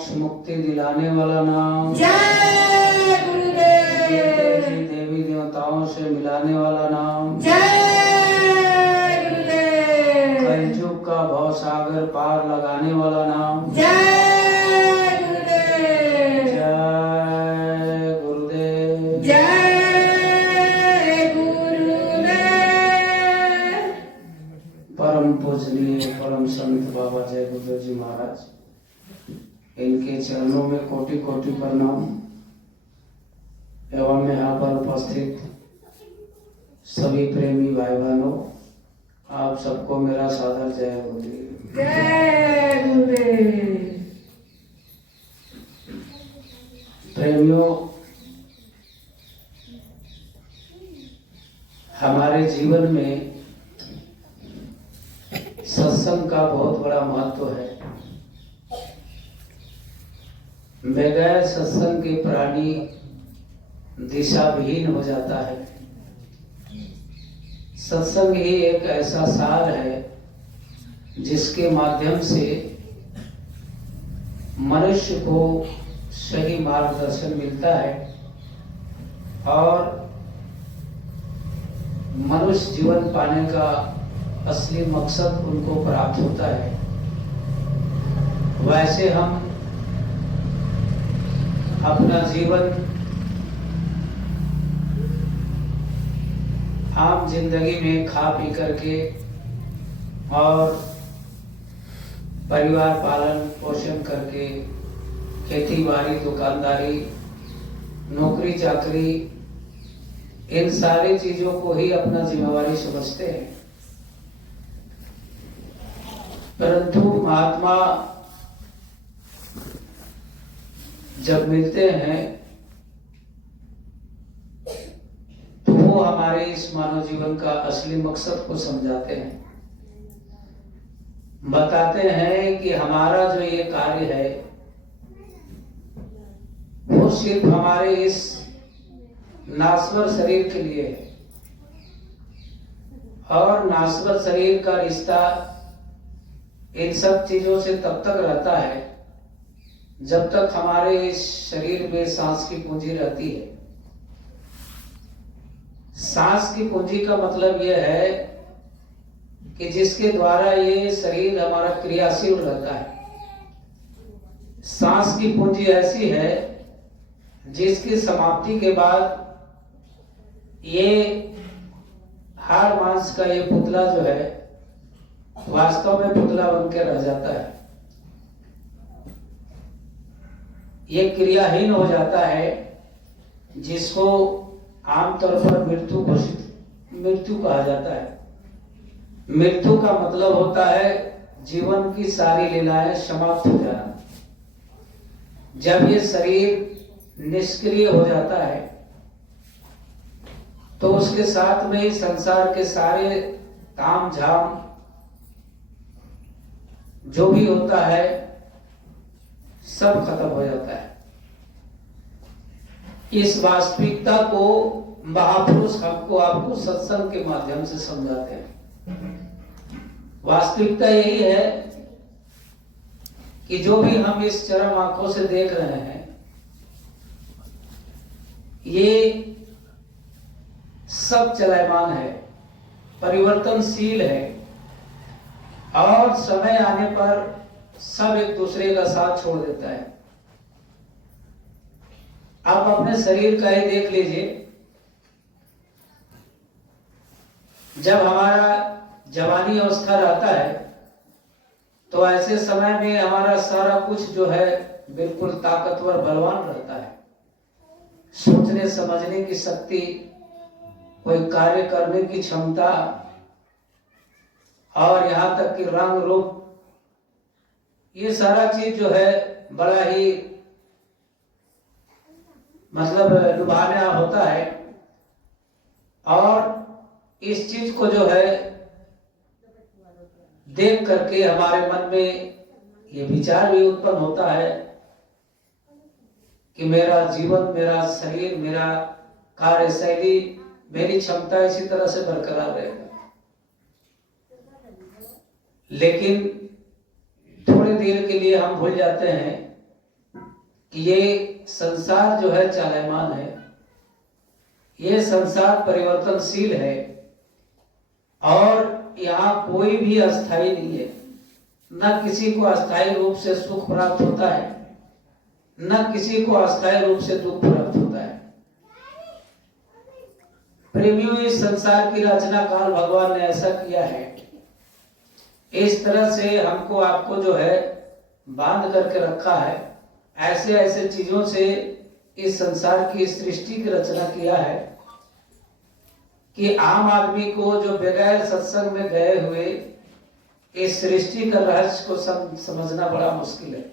मोक्ष मुक्ति दिलाने वाला नाम, जय गुरुदेव। देवी देवताओं से मिलाने वाला नाम, जय गुरुदेव। कलयुग का भव सागर पार लगाने वाला नाम, जय गुरुदेव। जय गुरुदेव। जय गुरुदेव। परम पूजनीय परम संत बाबा जय गुरुदेव जी महाराज, इनके चरणों में कोटि कोटि प्रणाम एवं यहाँ पर उपस्थित सभी प्रेमी भाई बहनों, आप सबको मेरा सादर जय गुरुदेव। जय गुरुदेव। प्रेमियों, हमारे जीवन में सत्संग का बहुत बड़ा महत्व है। बगैर सत्संग के प्राणी दिशाविहीन हो जाता है। सत्संग ही एक ऐसा सार है जिसके माध्यम से मनुष्य को सही मार्गदर्शन मिलता है और मनुष्य जीवन पाने का असली मकसद उनको प्राप्त होता है। वैसे हम अपना जीवन आम जिंदगी में खा पी करके और परिवार पालन पोषण करके खेती बाड़ी दुकानदारी नौकरी चाकरी इन सारी चीजों को ही अपना जिम्मेवारी समझते हैं, परंतु महात्मा जब मिलते हैं तो वो हमारे इस मानव जीवन का असली मकसद को समझाते हैं। बताते हैं कि हमारा जो ये कार्य है वो सिर्फ हमारे इस नाश्वर शरीर के लिए है और नाश्वर शरीर का रिश्ता इन सब चीजों से तब तक रहता है जब तक हमारे इस शरीर में सांस की पूंजी रहती है। सांस की पूंजी का मतलब यह है कि जिसके द्वारा ये शरीर हमारा क्रियाशील रहता है। सांस की पूंजी ऐसी है जिसकी समाप्ति के बाद ये हाड़ मांस का ये पुतला जो है वास्तव में पुतला बन के रह जाता है। ये क्रियाहीन हो जाता है जिसको आमतौर पर मृत्यु कहा जाता है। मृत्यु का मतलब होता है जीवन की सारी लीलाएं समाप्त हो जाना। जब ये शरीर निष्क्रिय हो जाता है तो उसके साथ में ही संसार के सारे ताम झाम जो भी होता है सब खत्म हो जाता है। इस वास्तविकता को महापुरुष हमको आपको सत्संग के माध्यम से समझाते हैं। वास्तविकता यही है कि जो भी हम इस चरम आंखों से देख रहे हैं ये सब चलायमान है, परिवर्तनशील है और समय आने पर सब एक दूसरे का साथ छोड़ देता है। आप अपने शरीर का ही देख लीजिए, जब हमारा जवानी अवस्था रहता है तो ऐसे समय में हमारा सारा कुछ जो है बिल्कुल ताकतवर बलवान रहता है। सोचने समझने की शक्ति, कोई कार्य करने की क्षमता और यहाँ तक कि रंग रूप, ये सारा चीज जो है बड़ा ही मतलब लुभावना होता है और इस चीज को जो है देख करके हमारे मन में ये विचार भी उत्पन्न होता है कि मेरा जीवन, मेरा शरीर, मेरा कार्यशैली, मेरी क्षमता इसी तरह से बरकरार रहेगा। लेकिन थोड़ी देर के लिए हम भूल जाते हैं कि ये संसार जो है चालयमान है, ये संसार परिवर्तनशील है और यहाँ कोई भी अस्थाई नहीं है। न किसी को अस्थाई रूप से सुख प्राप्त होता है, न किसी को अस्थाई रूप से दुख प्राप्त होता है। प्रेमियों, इस संसार की रचना काल भगवान ने ऐसा किया है, इस तरह से हमको आपको जो है बांध करके रखा है, ऐसे ऐसे चीजों से इस संसार की सृष्टि की रचना किया है कि आम आदमी को जो बगैर सत्संग में गए हुए इस सृष्टि का रहस्य को समझना बड़ा मुश्किल है।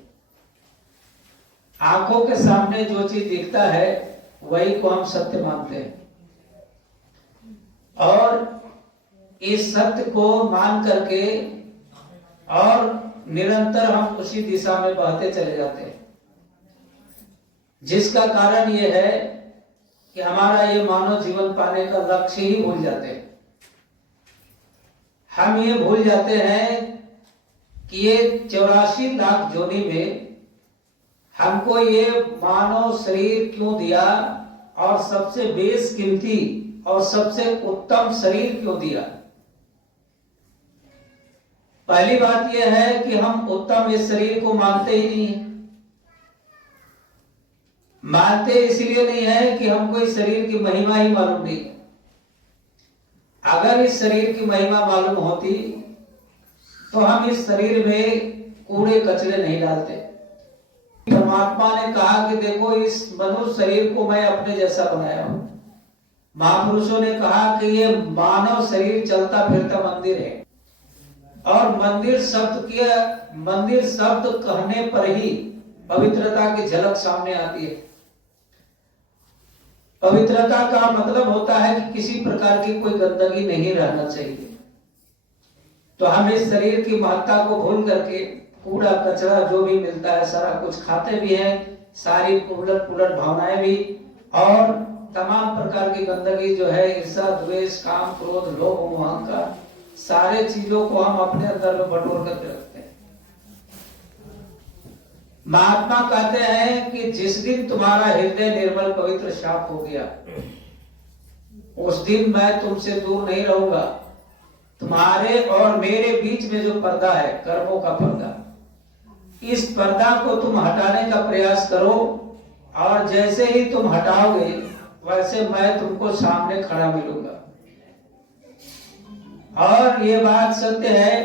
आंखों के सामने जो चीज दिखता है वही को हम सत्य मानते हैं और इस सत्य को मान करके और निरंतर हम उसी दिशा में बहते चले जाते हैं, जिसका कारण यह है कि हमारा ये मानव जीवन पाने का लक्ष्य ही भूल जाते हैं। हम ये भूल जाते हैं कि ये 84 लाख जोनी में हमको ये मानव शरीर क्यों दिया और सबसे बेशकीमती और सबसे उत्तम शरीर क्यों दिया। पहली बात यह है कि हम उत्तम इस शरीर को मानते ही नहीं है। मानते इसलिए नहीं है कि हमको इस शरीर की महिमा ही मालूम नहीं। अगर इस शरीर की महिमा मालूम होती तो हम इस शरीर में कूड़े कचरे नहीं डालते। परमात्मा ने कहा कि देखो, इस मनुष्य शरीर को मैं अपने जैसा बनाया हूं। महापुरुषों ने कहा कि ये मानव शरीर चलता फिरता मंदिर है और मंदिर शब्द कहने पर ही पवित्रता की झलक सामने आती है। पवित्रता का मतलब होता है कि किसी प्रकार की कोई गंदगी नहीं रहना चाहिए। तो हम इस शरीर की महत्ता को भूल करके कूड़ा कचरा जो भी मिलता है सारा कुछ खाते भी हैं, सारी उलट पुलट भावनाएं भी और तमाम प्रकार की गंदगी जो है, ईर्ष्या द्वेष काम क्रोध लोभ मोह अहंकार, सारे चीजों को हम अपने अंदर में बटोर करके रखते हैं। महात्मा कहते हैं कि जिस दिन तुम्हारा हृदय निर्मल पवित्र साफ हो गया, उस दिन मैं तुमसे दूर नहीं रहूंगा। तुम्हारे और मेरे बीच में जो पर्दा है, कर्मों का पर्दा, इस पर्दा को तुम हटाने का प्रयास करो और जैसे ही तुम हटाओगे वैसे मैं तुमको सामने खड़ा मिलूंगा। और ये बात सत्य है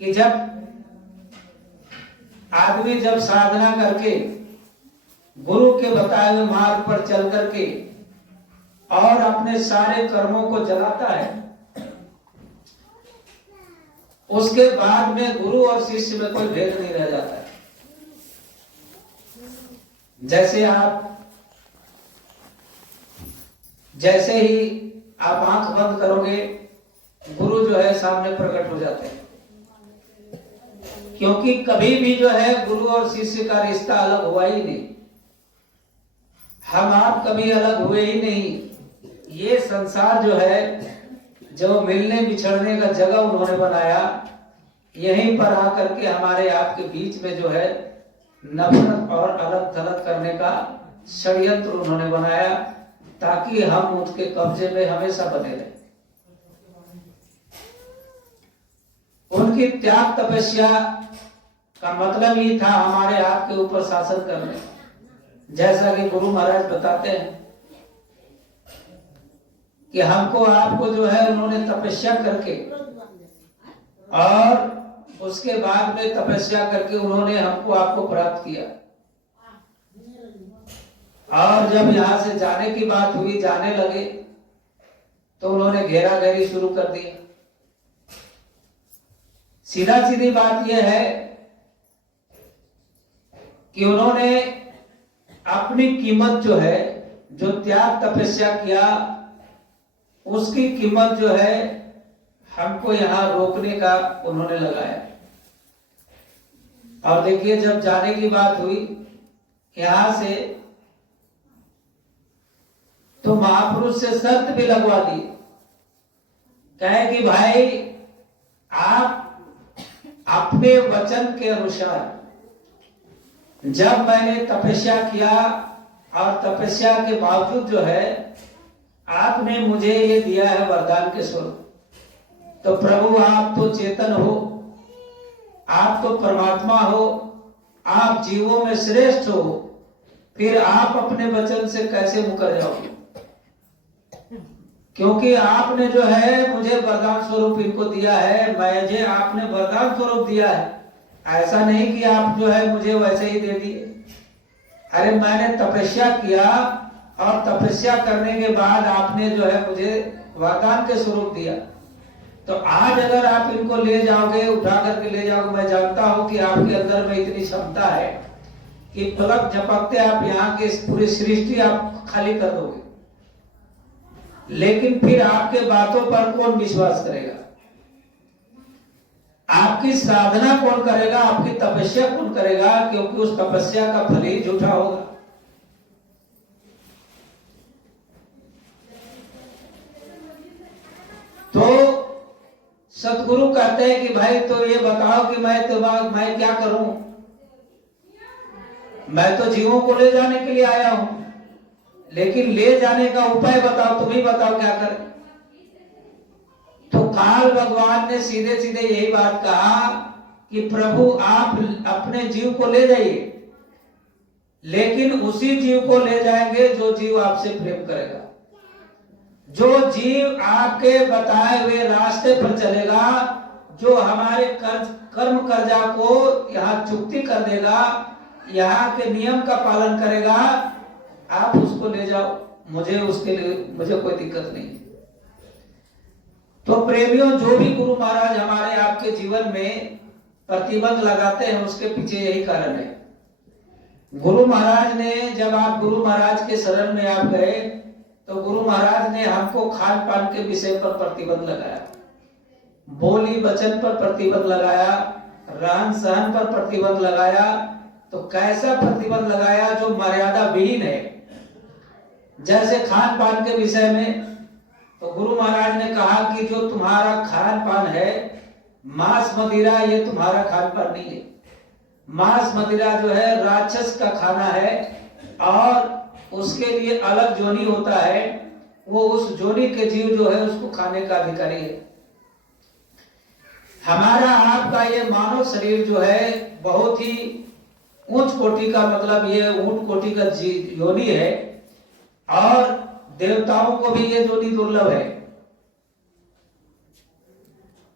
कि जब आदमी जब साधना करके गुरु के बताए हुए मार्ग पर चल करके और अपने सारे कर्मों को जलाता है, उसके बाद में गुरु और शिष्य में कोई भेद नहीं रह जाता है। जैसे ही आप आंख बंद करोगे, गुरु जो है सामने प्रकट हो जाते हैं। क्योंकि कभी भी जो है गुरु और शिष्य का रिश्ता अलग हुआ ही नहीं। हम आप कभी अलग हुए ही नहीं। ये संसार जो है, जो मिलने बिछड़ने का जगह उन्होंने बनाया, यहीं पर आकर के हमारे आपके बीच में जो है नफरत और अलग थलग करने का षड्यंत्र उन्होंने बनाया, ताकि हम उसके कब्जे में हमेशा बने रहे। उनकी त्याग तपस्या का मतलब ही था हमारे आपके ऊपर शासन करने। जैसा कि गुरु महाराज बताते हैं कि हमको आपको जो है उन्होंने तपस्या करके और उसके बाद में तपस्या करके उन्होंने हमको आपको प्राप्त किया। और जब यहां से जाने की बात हुई, जाने लगे, तो उन्होंने घेरा घेरी शुरू कर दी। सीधा सीधी बात यह है कि उन्होंने अपनी कीमत जो है, जो त्याग तपस्या किया, उसकी कीमत जो है हमको यहां रोकने का उन्होंने लगाया। और देखिए, जब जाने की बात हुई यहां से, तो महापुरुष से शर्त भी लगवा दी, कहे कि भाई आप अपने वचन के अनुसार जब मैंने तपस्या किया और तपस्या के बावजूद जो है आपने मुझे ये दिया है वरदान के स्वरूप, तो प्रभु आप तो चेतन हो, आप तो परमात्मा हो, आप जीवों में श्रेष्ठ हो, फिर आप अपने वचन से कैसे मुकर जाओगे? क्योंकि आपने जो है मुझे वरदान स्वरूप इनको दिया है, मुझे आपने वरदान स्वरूप दिया है, ऐसा नहीं कि आप जो है मुझे वैसे ही दे दिए। अरे मैंने तपस्या किया और तपस्या करने के बाद आपने जो है मुझे वरदान के स्वरूप दिया, तो आज अगर आप इनको ले जाओगे, उठा करके ले जाओगे, मैं जानता हूं कि आपके अंदर में इतनी क्षमता है कि पलक झपकते आप यहाँ की पूरी सृष्टि आप खाली कर दोगे, लेकिन फिर आपके बातों पर कौन विश्वास करेगा? आपकी साधना कौन करेगा? आपकी तपस्या कौन करेगा? क्योंकि उस तपस्या का फल ही झूठा होगा। तो सतगुरु कहते हैं कि भाई तो ये बताओ कि मैं क्या करूं? मैं तो जीवों को ले जाने के लिए आया हूं, लेकिन ले जाने का उपाय बताओ, तुम ही बताओ क्या करें। तो काल भगवान ने सीधे सीधे यही बात कहा कि प्रभु आप अपने जीव को ले जाइए, लेकिन उसी जीव को ले जाएंगे जो जीव आपसे प्रेम करेगा, जो जीव आपके बताए हुए रास्ते पर चलेगा, जो हमारे कर्म कर्जा को यहाँ चुक्ति कर देगा, यहाँ के नियम का पालन करेगा, आप उसको ले जाओ, मुझे उसके लिए कोई दिक्कत नहीं। तो प्रेमियों, जो भी गुरु महाराज हमारे आपके जीवन में प्रतिबंध लगाते हैं, उसके पीछे यही कारण है। गुरु महाराज ने, जब आप गुरु महाराज के शरण में आप गए, तो गुरु महाराज ने हमको खान पान के विषय पर प्रतिबंध लगाया, बोली वचन पर प्रतिबंध लगाया, रहन सहन पर प्रतिबंध लगाया। तो कैसा प्रतिबंध लगाया? जो मर्यादा विहीन है। जैसे खान पान के विषय में, तो गुरु महाराज ने कहा कि जो तुम्हारा खान पान है, मांस मदिरा, ये तुम्हारा खान पान नहीं है। मांस मदिरा जो है राक्षस का खाना है, और उसके लिए अलग जोनी होता है, वो उस जोनी के जीव जो है उसको खाने का अधिकारी है। हमारा आपका ये मानव शरीर जो है बहुत ही उच्च कोटि का, मतलब ये ऊंट कोटि का योनि है, और देवताओं को भी ये जोनी दुर्लभ है।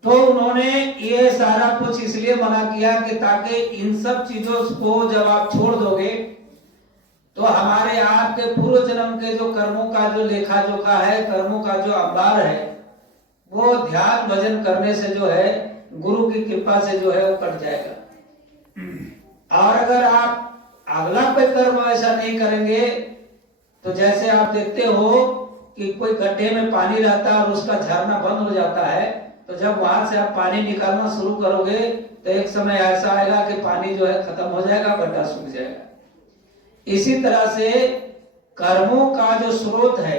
तो उन्होंने ये सारा कुछ इसलिए मना किया कि ताकि इन सब चीजों को जब आप छोड़ दोगे, तो हमारे आपके पूर्व जन्म के जो कर्मों का जो लेखा जोखा है, कर्मों का जो अंबार है, वो ध्यान भजन करने से जो है, गुरु की कृपा से जो है वो कट जाएगा। और अगर आप अगला कोई कर्म ऐसा नहीं करेंगे, तो जैसे आप देखते हो कि कोई गड्ढे में पानी रहता है और उसका झरना बंद हो जाता है, तो जब वहां से आप पानी निकालना शुरू करोगे, तो एक समय ऐसा आएगा कि पानी जो है खत्म हो जाएगा, गड्ढा सूख जाएगा। इसी तरह से कर्मों का जो स्रोत है,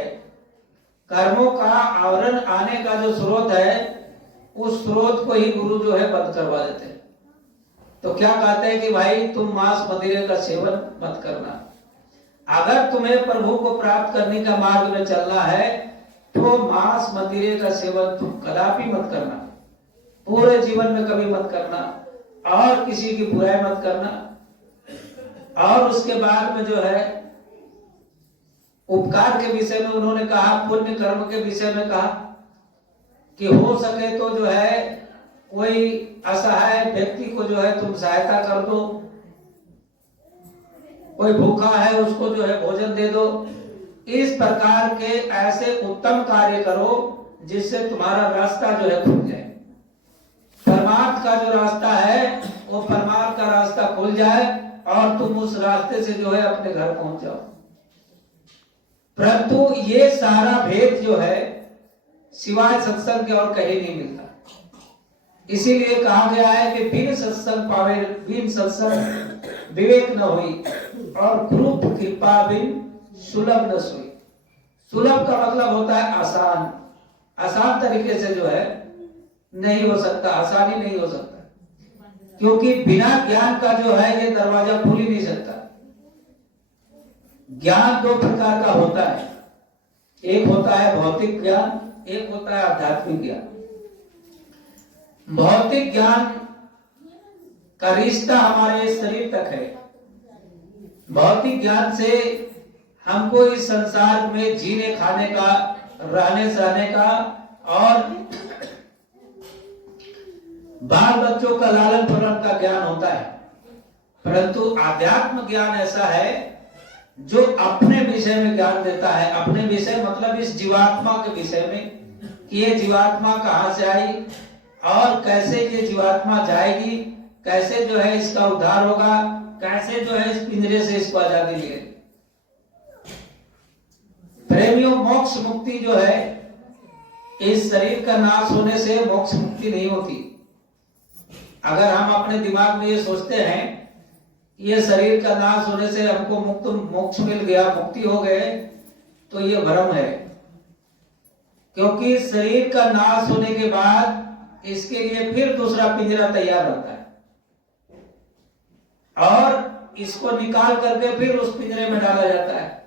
कर्मों का आवरण आने का जो स्रोत है, उस स्रोत को ही गुरु जो है बंद करवा देते हैं। तो क्या कहते हैं कि भाई तुम मांस मदिरे का सेवन मत करना। अगर तुम्हें प्रभु को प्राप्त करने का मार्ग में चलना है, तो मांस मदिरे का सेवन तुम कदापि मत करना, पूरे जीवन में कभी मत करना, और किसी की बुराई मत करना। और उसके बाद में जो है उपकार के विषय में उन्होंने कहा, पुण्य कर्म के विषय में कहा कि हो सके तो जो है कोई असहाय व्यक्ति को जो है तुम सहायता कर दो, कोई भूखा है उसको जो है भोजन दे दो। इस प्रकार के ऐसे उत्तम कार्य करो जिससे तुम्हारा रास्ता जो है खुल जाए, परमार्थ का जो रास्ता है वो परमार्थ का रास्ता खुल जाए, और तुम उस रास्ते से जो है अपने घर पहुंच जाओ। परंतु ये सारा भेद जो है सिवाय सत्संग के और कहीं नहीं मिलता। इसीलिए कहा गया है कि बिन सत्संग पावे, बिन सत्संग विवेक न होई, और गुरु कृपा बिन सुलभ न सोई। सुलभ का मतलब होता है आसान, आसान तरीके से जो है नहीं हो सकता, आसानी नहीं हो सकता। क्योंकि बिना ज्ञान का जो है ये दरवाजा खुल ही नहीं सकता। ज्ञान दो प्रकार का होता है, एक होता है भौतिक ज्ञान, एक होता है आध्यात्मिक ज्ञान। भौतिक ज्ञान का रिश्ता हमारे शरीर तक है। भौतिक ज्ञान से हमको इस संसार में जीने खाने का, रहने सहने का और बाल बच्चों का लालन पालन का ज्ञान होता है। परंतु आध्यात्म ज्ञान ऐसा है जो अपने विषय में ज्ञान देता है। अपने विषय मतलब इस जीवात्मा के विषय में कि ये जीवात्मा कहां से आई और कैसे ये जीवात्मा जाएगी, कैसे जो है इसका उद्धार होगा, कैसे जो है इस पिंजरे से इसको आजादी मिलेगी। प्रेमियों, मोक्ष मुक्ति जो है इस शरीर का नाश होने से मोक्ष मुक्ति नहीं होती। अगर हम अपने दिमाग में ये सोचते हैं कि ये शरीर का नाश होने से हमको मुक्त मोक्ष मिल गया, मुक्ति हो गए, तो ये भ्रम है। क्योंकि शरीर का नाश होने के बाद इसके लिए फिर दूसरा पिंजरा तैयार रहता है और इसको निकाल करके फिर उस पिंजरे में डाला जाता है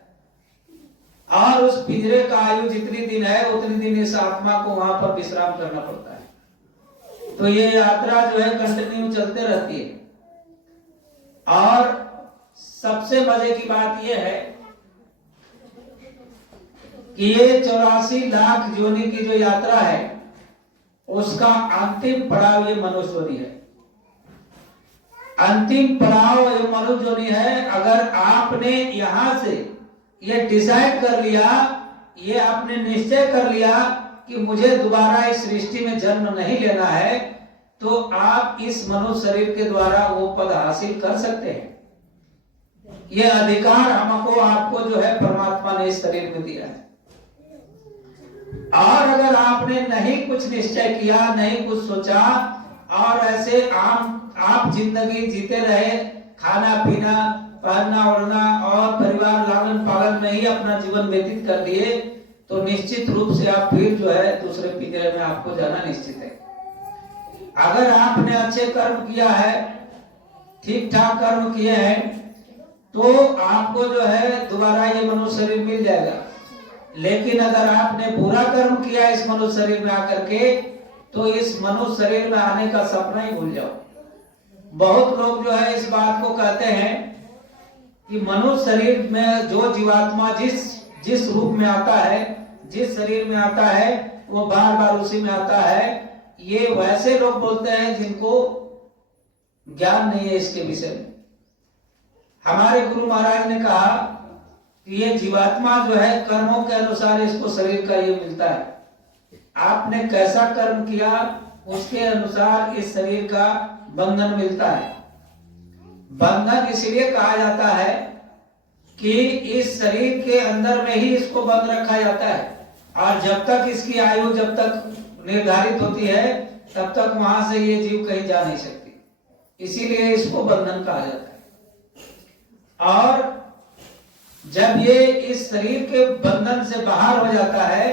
और उस पिंजरे का आयु जितनी दिन है उतनी दिन इस आत्मा को वहां पर विश्राम करना पड़ता है। तो ये यात्रा जो है कंटिन्यू चलते रहती है। और सबसे मजे की बात यह है कि ये 84 लाख योनि की जो यात्रा है उसका अंतिम पड़ाव ये मनुष्य योनि है। अंतिम पड़ाव ये मनुष्य योनि है। अगर आपने यहां से ये डिसाइड कर लिया, ये आपने निश्चय कर लिया कि मुझे दोबारा इस सृष्टि में जन्म नहीं लेना है, तो आप इस मनुष्य शरीर के द्वारा वो पद हासिल कर सकते हैं। ये अधिकार हमको आपको जो है परमात्मा ने इस शरीर में दिया है। और अगर आपने नहीं कुछ निश्चय किया, नहीं कुछ सोचा और ऐसे आप जिंदगी जीते रहे, खाना पीना पहनना ओढ़ना और परिवार लालन पालन में ही अपना जीवन व्यतीत कर दिए, तो निश्चित रूप से आप फिर जो है दूसरे पिंजरे में आपको जाना निश्चित है। अगर आपने अच्छे कर्म किया है, ठीक ठाक कर्म किए हैं, तो आपको जो है दोबारा ये मनुष्य शरीर मिल जाएगा। लेकिन अगर आपने बुरा कर्म किया इस मनुष्य शरीर में आकर के, तो इस मनुष्य शरीर में आने का सपना ही भूल जाओ। बहुत लोग जो है इस बात को कहते हैं कि मनुष्य शरीर में जो जीवात्मा जिस रूप में आता है, जिस शरीर में आता है, वो बार बार उसी में आता है। ये वैसे लोग बोलते हैं जिनको ज्ञान नहीं है इसके विषय में। हमारे गुरु महाराज ने कहा कि ये जीवात्मा जो है कर्मों के अनुसार इसको शरीर का ये मिलता है। आपने कैसा कर्म किया उसके अनुसार इस शरीर का बंधन मिलता है। बंधन इसलिए कहा जाता है कि इस शरीर के अंदर में ही इसको बंद रखा जाता है और जब तक इसकी आयु जब तक निर्धारित होती है तब तक वहां से ये जीव कहीं जा नहीं सकती, इसीलिए इसको बंधन कहा जाता है। और जब ये इस शरीर के बंधन से बाहर हो जाता है,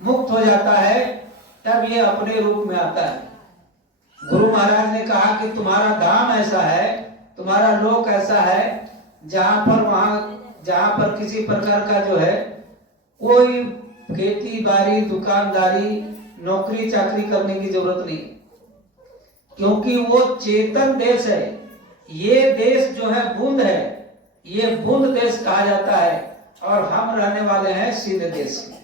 मुक्त हो जाता है, तब ये अपने रूप में आता है। गुरु महाराज ने कहा कि तुम्हारा धाम ऐसा है, तुम्हारा लोक ऐसा है जहां पर किसी प्रकार का जो है कोई खेती बाड़ी दुकानदारी नौकरी चाकरी करने की जरूरत नहीं, क्योंकि वो चेतन देश है। ये देश जो है बूंद है, ये बूंद देश कहा जाता है और हम रहने वाले हैं सिंध देश के।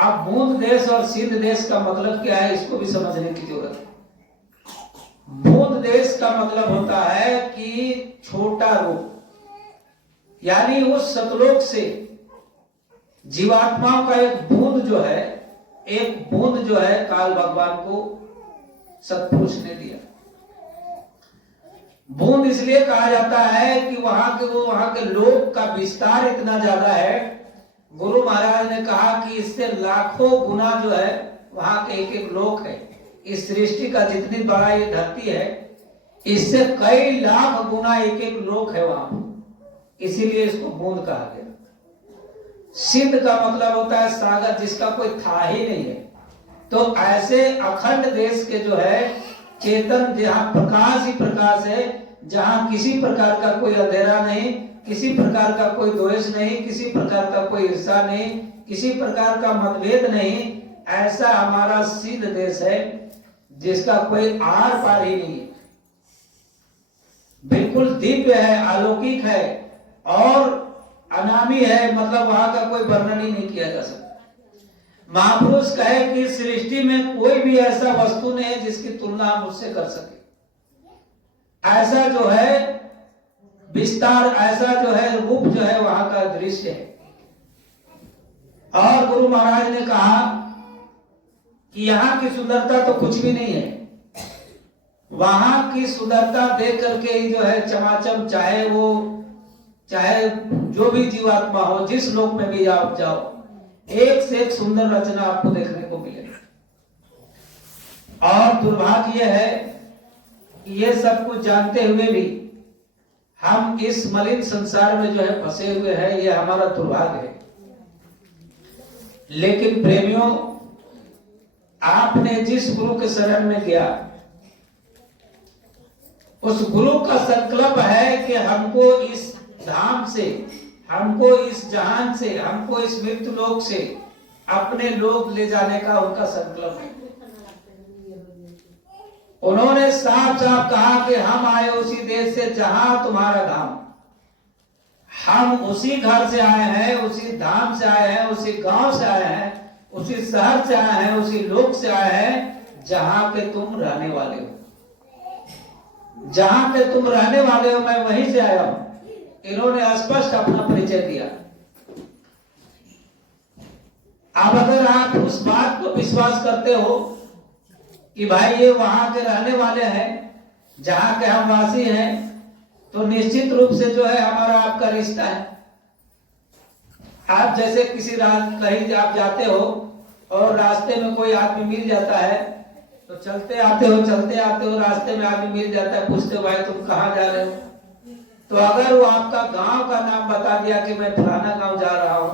अब बूंद देश और सिंध देश का मतलब क्या है इसको भी समझने की जरूरत है। बूंद देश का मतलब होता है कि छोटा रूप, यानी उस सतलोक से जीवात्माओं का एक बूंद जो है काल भगवान को सतपुरुष ने दिया। बूंद इसलिए कहा जाता है कि वहां के लोक का विस्तार इतना ज्यादा है। गुरु महाराज ने कहा कि इससे लाखों गुना जो है वहां के एक एक लोक है। इस सृष्टि का जितनी बड़ा ये धरती है, इससे कई लाख गुना एक एक लोक है वहां, इसीलिए इसको बूंद कहा गया। सिंध का मतलब होता है सागर, जिसका कोई था ही नहीं है। तो ऐसे अखंड देश के जो है चेतन, जहाँ प्रकाश ही प्रकाश है, जहाँ किसी प्रकार का कोई अंधेरा नहीं, किसी प्रकार का कोई द्वेष नहीं, किसी प्रकार का कोई ईर्षा नहीं, किसी प्रकार का मतभेद नहीं, ऐसा हमारा सिद्ध देश है जिसका कोई आर पार ही नहीं है। बिल्कुल दिव्य है, अलौकिक है और अनामी है, मतलब वहां का कोई वर्णन ही नहीं किया जा सकता। महापुरुष कहे कि सृष्टि में कोई भी ऐसा वस्तु नहीं है जिसकी तुलना हम उससे कर सके। ऐसा जो है विस्तार, ऐसा जो है रूप जो है वहां का दृश्य है। और गुरु महाराज ने कहा कि यहाँ की सुंदरता तो कुछ भी नहीं है, वहां की सुंदरता देख करके ही जो है चमाचम, चाहे जो भी जीवात्मा हो, जिस लोक में भी आप जाओ, एक से एक सुंदर रचना आपको देखने को मिलेगी। और दुर्भाग्य है कि ये सब कुछ जानते हुए भी हम इस मलिन संसार में जो है फंसे हुए हैं, ये हमारा दुर्भाग्य है। लेकिन प्रेमियों, आपने जिस गुरु के शरण में गया, उस गुरु का संकल्प है कि हमको इस धाम से, हमको इस जहान से, हमको इस मृत्यु लोक से अपने लोक ले जाने का उनका संकल्प है। उन्होंने साफ साफ कहा कि हम आए उसी देश से जहां तुम्हारा धाम, हम उसी घर से आए हैं, उसी धाम से आए हैं, उसी गांव से आए हैं, उसी शहर से आए हैं, उसी लोक से आए हैं जहां पे तुम रहने वाले हो। जहां पे तुम रहने वाले हो मैं वहीं से आया हूं। इन्होंने स्पष्ट अपना परिचय दिया। अब अगर आप उस बात को विश्वास करते हो कि भाई ये वहां के रहने वाले हैं, जहां के हम वासी हैं, तो निश्चित रूप से जो है हमारा आपका रिश्ता है। आप जैसे किसी कहीं आप जाते हो और रास्ते में कोई आदमी मिल जाता है, तो चलते आते हो रास्ते में आदमी मिल जाता है, पूछते हो भाई तुम कहाँ जा रहे हो, तो अगर वो आपका गांव का नाम बता दिया कि मैं फलाना गांव जा रहा हूं,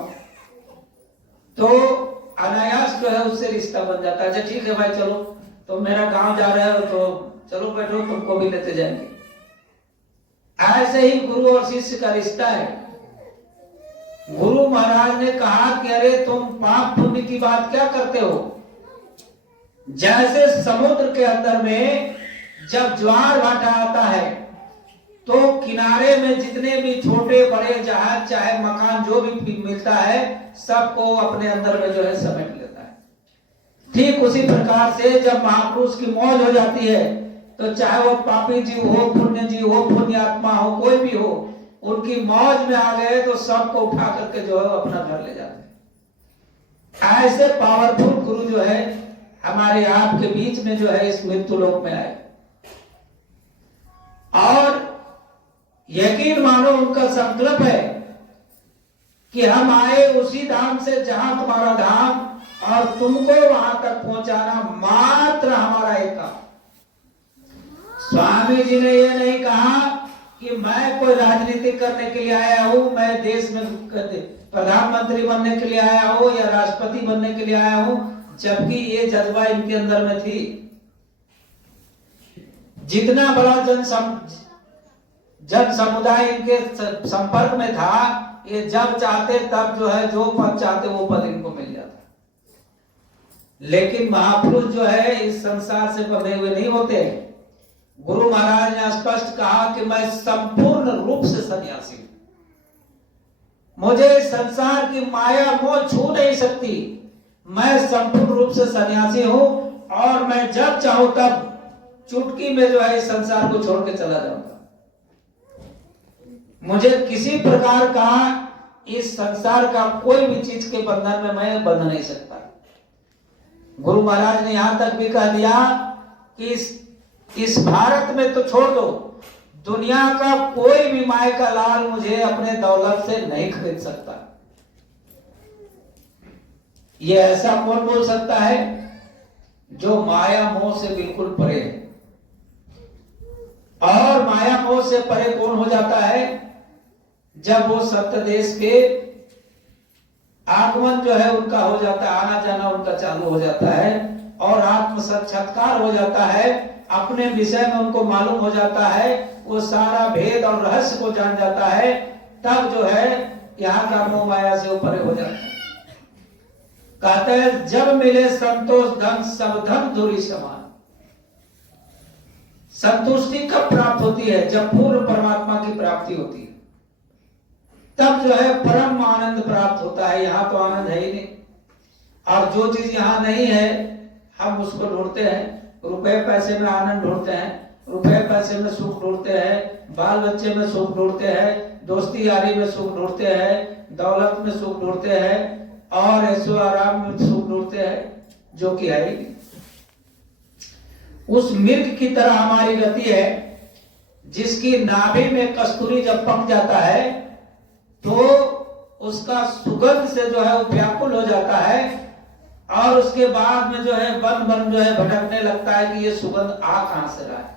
तो अनायास जो है उससे रिश्ता बन जाता है। अच्छा ठीक है भाई, चलो तुम मेरा गांव जा रहे हो तो चलो बैठो, तुमको भी लेते जाएंगे। ऐसे ही गुरु और शिष्य का रिश्ता है। गुरु महाराज ने कहा कि अरे तुम पाप पुण्य की बात क्या करते हो। जैसे समुद्र के अंदर में जब ज्वार भाटा आता है तो किनारे में जितने भी छोटे बड़े जहाज चाहे मकान जो भी मिलता है सबको अपने अंदर में जो है समेट लेता है। ठीक उसी प्रकार से जब महापुरुष की मौज हो जाती है तो चाहे वो पापी जीव हो, पुण्य जीव हो, पुण्य आत्मा हो, कोई भी हो, उनकी मौज में आ गए तो सबको उठा करके जो है अपना घर ले जाते हैं। ऐसे पावरफुल गुरु जो है हमारे आपके बीच में जो है इस मृत्यु लोक में आए, और यकीन मानो उनका संकल्प है कि हम आए उसी धाम से जहां तुम्हारा धाम, और तुमको वहां तक पहुंचाना मात्र हमारा एक काम। स्वामी जी ने यह नहीं कहा कि मैं कोई राजनीति करने के लिए आया हूं, मैं देश में प्रधानमंत्री बनने के लिए आया हूं या राष्ट्रपति बनने के लिए आया हूं, जबकि ये जज्बा इनके अंदर में थी। जितना बड़ा जन समुदाय इनके संपर्क में था, ये जब चाहते तब जो है जो पद चाहते वो पद इनको मिल जाता। लेकिन महापुरुष जो है इस संसार से बंधे हुए नहीं होते। गुरु महाराज ने स्पष्ट कहा कि मैं संपूर्ण रूप से सन्यासी हूं, मुझे संसार की माया मोह छू नहीं सकती। मैं संपूर्ण रूप से सन्यासी हूं और मैं जब चाहूं तब चुटकी में जो है इस संसार को छोड़ के चला जाऊंगा। मुझे किसी प्रकार का इस संसार का कोई भी चीज के बंधन में मैं बंध नहीं सकता। गुरु महाराज ने यहां तक भी कह दिया कि इस भारत में तो छोड़ दो, दुनिया का कोई भी माय का लाल मुझे अपने दौलत से नहीं खरीद सकता। ये ऐसा कौन बोल सकता है जो माया मोह से बिल्कुल परे है। और माया मोह से परे कौन हो जाता है जब वो सत्य देश के आगमन जो है उनका हो जाता है, आना जाना उनका चालू हो जाता है, और आत्म साक्षात्कार हो जाता है, अपने विषय में उनको मालूम हो जाता है, वो सारा भेद और रहस्य को जान जाता है, तब जो है यहाँ का मोह माया से ऊपर हो जाता है। कहते हैं जब मिले संतोष धन सब धन धुरी समान। संतुष्टि कब प्राप्त होती है? जब पूर्ण परमात्मा की प्राप्ति होती है, तब जो है परम आनंद प्राप्त होता है। यहाँ तो आनंद है ही नहीं, और जो चीज यहाँ नहीं है हम उसको ढूंढते हैं। रुपए पैसे में आनंद ढूंढते हैं, रुपए पैसे में सुख ढूंढते हैं, बाल बच्चे में सुख ढूंढते हैं, दोस्ती यारी में सुख ढूंढते हैं, दौलत में सुख ढूंढते हैं, और ऐशो आराम में सुख ढूंढते हैं, जो कि है ही नहीं। उस मिर्ग की तरह हमारी गति है, जिसकी नाभि में कस्तूरी जब पक जाता है तो उसका सुगंध से जो है वो व्याकुल हो जाता है, और उसके बाद में जो है बन जो है भटकने लगता है कि ये सुगंध आ कहां से रहा है,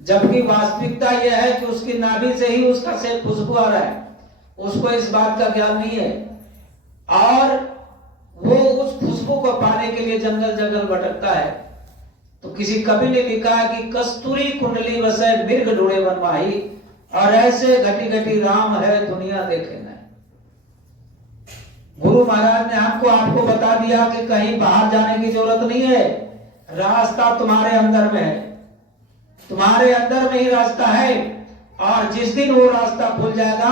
जबकि वास्तविकता यह है कि उसकी नाभि से ही उसका से खुशबू आ रहा है। उसको इस बात का ज्ञान नहीं है, और वो उस खुशबू को पाने के लिए जंगल जंगल भटकता है। तो किसी कवि ने लिखा है कि कस्तूरी कुंडली वसै मिर्ग ढूंढे बनवाही, और ऐसे घटी घटी राम है दुनिया देखे न। गुरु महाराज ने हमको आपको बता दिया कि कहीं बाहर जाने की जरूरत नहीं है, रास्ता तुम्हारे अंदर में है, तुम्हारे अंदर में ही रास्ता है। और जिस दिन वो रास्ता खुल जाएगा,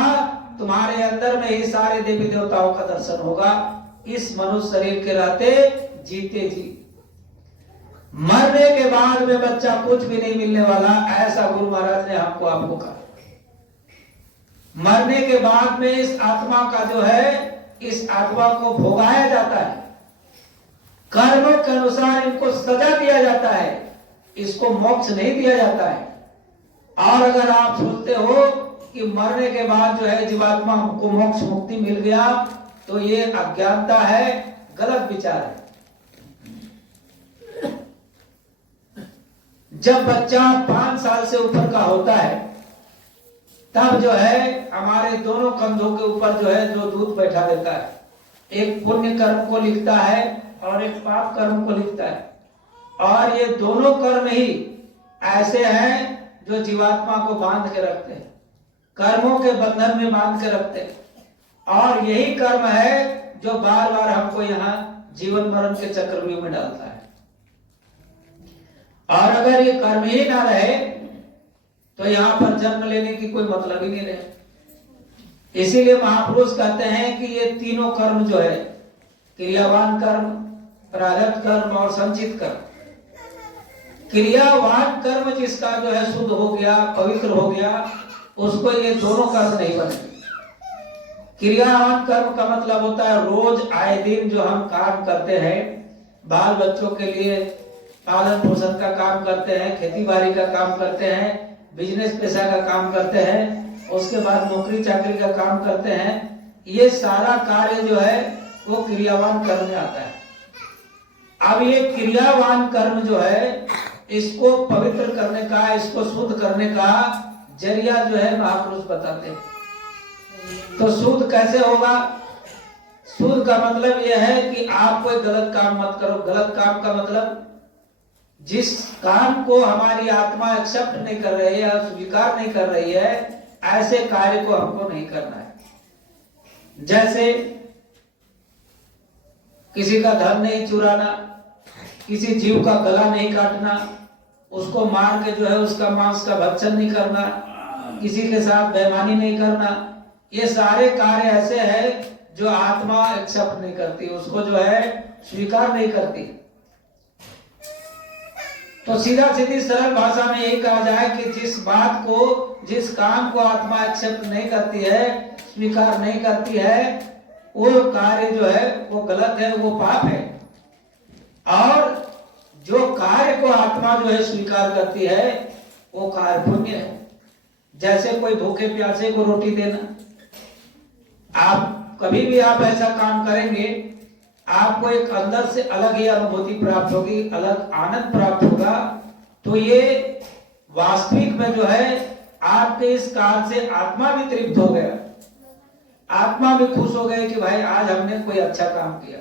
तुम्हारे अंदर में ही सारे देवी देवताओं का दर्शन होगा, इस मनुष्य शरीर के रहते जीते जी। मरने के बाद में बच्चा कुछ भी नहीं मिलने वाला, ऐसा गुरु महाराज ने हमको आपको कहा। मरने के बाद में इस आत्मा का जो है, इस आत्मा को भोगाया जाता है, कर्मों के अनुसार इनको सजा दिया जाता है, इसको मोक्ष नहीं दिया जाता है। और अगर आप सोचते हो कि मरने के बाद जो है जीवात्मा को मोक्ष मुक्ति मिल गया, तो ये अज्ञानता है, गलत विचार है। जब बच्चा 5 साल से ऊपर का होता है, तब जो है हमारे दोनों कंधों के ऊपर जो है जो दूध बैठा देता है, एक पुण्य कर्म को लिखता है और एक पाप कर्म को लिखता है। और ये दोनों कर्म ही ऐसे हैं जो जीवात्मा को बांध के रखते हैं, कर्मों के बंधन में बांध के रखते हैं। और यही कर्म है जो बार बार हमको यहाँ जीवन मरण के चक्रव्यूह में डालता है। और अगर ये कर्म ही ना रहे तो यहाँ पर जन्म लेने की कोई मतलब ही नहीं रहे। इसीलिए महापुरुष कहते हैं कि ये तीनों कर्म जो है, क्रियावान कर्म, प्रारब्ध कर्म और संचित कर्म। क्रियावान कर्म जिसका जो है शुद्ध हो गया, पवित्र हो गया, उसको ये दोनों कर्म नहीं बने। क्रियावान कर्म का मतलब होता है रोज आए दिन जो हम काम करते हैं, बाल बच्चों के लिए पालन पोषण का काम करते हैं, खेती बाड़ी का काम करते हैं, बिजनेस पैसा का काम करते हैं, उसके बाद नौकरी चाकरी का काम करते हैं। ये सारा कार्य जो है वो क्रियावान कर्म में आता है। अब ये क्रियावान कर्म जो है, इसको पवित्र करने का, इसको शुद्ध करने का जरिया जो है महापुरुष बताते हैं। तो शुद्ध कैसे होगा? शुद्ध का मतलब यह है कि आप कोई गलत काम मत करो। गलत काम का मतलब जिस काम को हमारी आत्मा एक्सेप्ट नहीं कर रही है, स्वीकार नहीं कर रही है, ऐसे कार्य को हमको नहीं करना है। जैसे किसी का धन नहीं चुराना, किसी जीव का गला नहीं काटना, उसको मार के जो है उसका मांस का भक्षण नहीं करना, किसी के साथ बेईमानी नहीं करना। ये सारे कार्य ऐसे हैं जो आत्मा एक्सेप्ट नहीं करती, उसको जो है स्वीकार नहीं करती। तो सीधा सीधी सरल भाषा में यही कहा जाए कि जिस बात को, जिस काम को आत्मा एक्सेप्ट नहीं करती है, स्वीकार नहीं करती है, वो कार्य जो है वो गलत है, वो पाप है। और जो कार्य को आत्मा जो है स्वीकार करती है, वो कार्य पुण्य है। जैसे कोई भूखे प्यासे को रोटी देना, आप कभी भी आप ऐसा काम करेंगे, आपको एक अंदर से अलग ही अनुभूति प्राप्त होगी, अलग आनंद प्राप्त होगा। तो ये वास्तविक में जो है आपके इस कार्य से आत्मा भी तृप्त हो गया, आत्मा भी खुश हो गई कि भाई आज हमने कोई अच्छा काम किया।